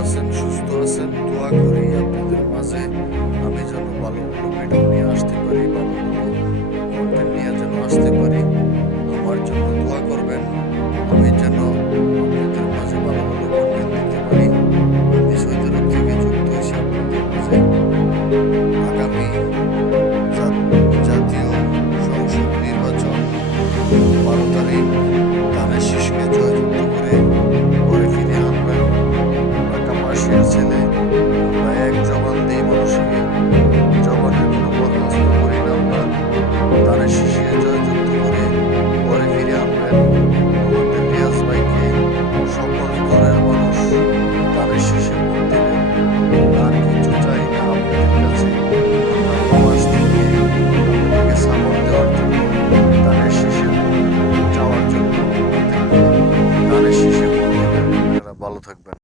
আছেন, সুস্থ আছেন। দোয়া করি আপনাদের মাঝে আমি যেন ভালো ভালো ভিডিও নিয়ে আসতে পারি, ভালো ভালো কন্টেন্ট নিয়ে যেন আসতে পারি। আমার জন্য দোয়া করবেন, আমি যেন আপনাদের মাঝে ভালো ভালো কন্টেন্ট দিতে পারি। আমি সৌদি আরব থেকে যুক্ত হয়েছি আপনাদের মাঝে। আগামী জাতীয় সংসদ নির্বাচন 12 তারিখ ধানের শীষকে জয়যুক্ত করে ঘরে ফিরে আনবেন। আমরা কাপাসিয়ার ছেলে, আমরা এক জবান দিই মানুষকে, জবানের কোনো বরখাস্ত করি না আমরা। ধানের শীষকে জয়যুক্ত করে ঘরে ফিরে আনবেন আমাদের রিয়াজ ভাইকে। সকল স্তরের মানুষ ধানের শীষে ভোট দেবেন। আর কিছু চাই না আপনাদের কাছে। আমরা প্রবাস থেকে আপনাদেরকে সাপোর্ট দেওয়ার জন্য, ধানের শীষে ভোট চাওয়ার জন্য ধানের শীষে ভোট দেবেন। আপনারা ভালো থাকবেন।